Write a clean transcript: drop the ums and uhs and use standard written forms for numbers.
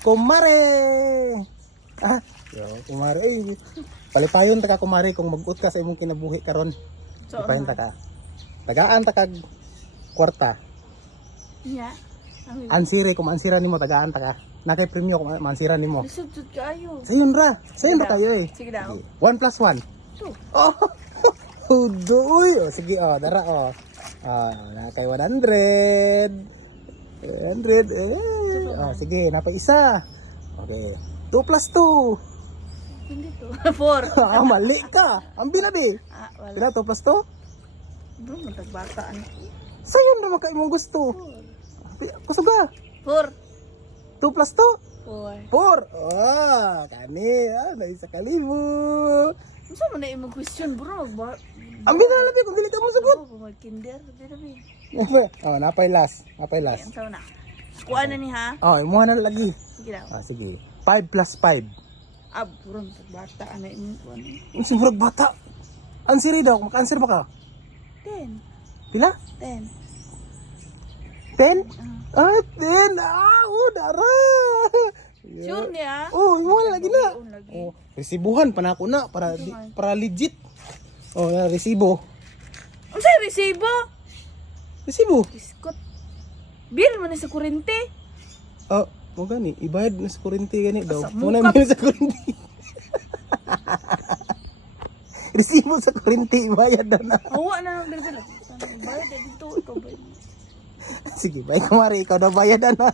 kumare. Ah, yo, kumare. Ay, palipayon ta ka kumare kung mag-ut ka sa imong kinabuhi karon. Palipayon ta ka. Tagaan ta kag kwarta. Nya. Ansire kung ansira nimo tagaan ta ka. Nakay premyo kung mansira nimo. Lisod kayo. Sayon ra. Sayon ra kayo eh. Sige daw. 1 plus 1. 2. Oh. Udoy. Oh, sige oh, dara oh. Ah, nakay 100. 100. Oh, sige, napay isa. Okay. 2 plus 2. Hindi to. 4. Ah, mali ka. Ang binabi. Ah, wala. Pila 2 plus 2? Bro, matagbataan. Sayon na maka imong gusto. Kusuga. 4. 2 plus 2? 4. 4. Oh, kani. Ah, naisa kalibo. Unsa man na imong question, bro? Ang binalabi kung dili ka mo sagot. Mag-kinder, dili. Oh, napay last. Napay last. Ayan, na. Kuha na ni ha? Oh, imuha na lagi. Sige daw. Ah, sige. 5 plus 5. Ah, bro, matagbataan na imong kuha na. Ang simurag bata. Answer daw. Maka-answer ba ka? 10. Pila? 10. 10? Ah, 10. Ah, oh, dara. Sure niya? Oh, imuha na lagi na. Lagi. Oh, resibuhan pa na ako na para legit. Oh, yan, resibo. Unsa resibo? Resibo. Biskot. Bill man sa kurente. Oh, mo gani ibayad na sa kuryente gani daw. Sa Muna mukha. mo sa kuryente. Resibo sa kuryente ibayad daw na. Hawa na lang dito lang. Bayad dito ikaw ba? Sige, bay kumari ikaw na bayad na.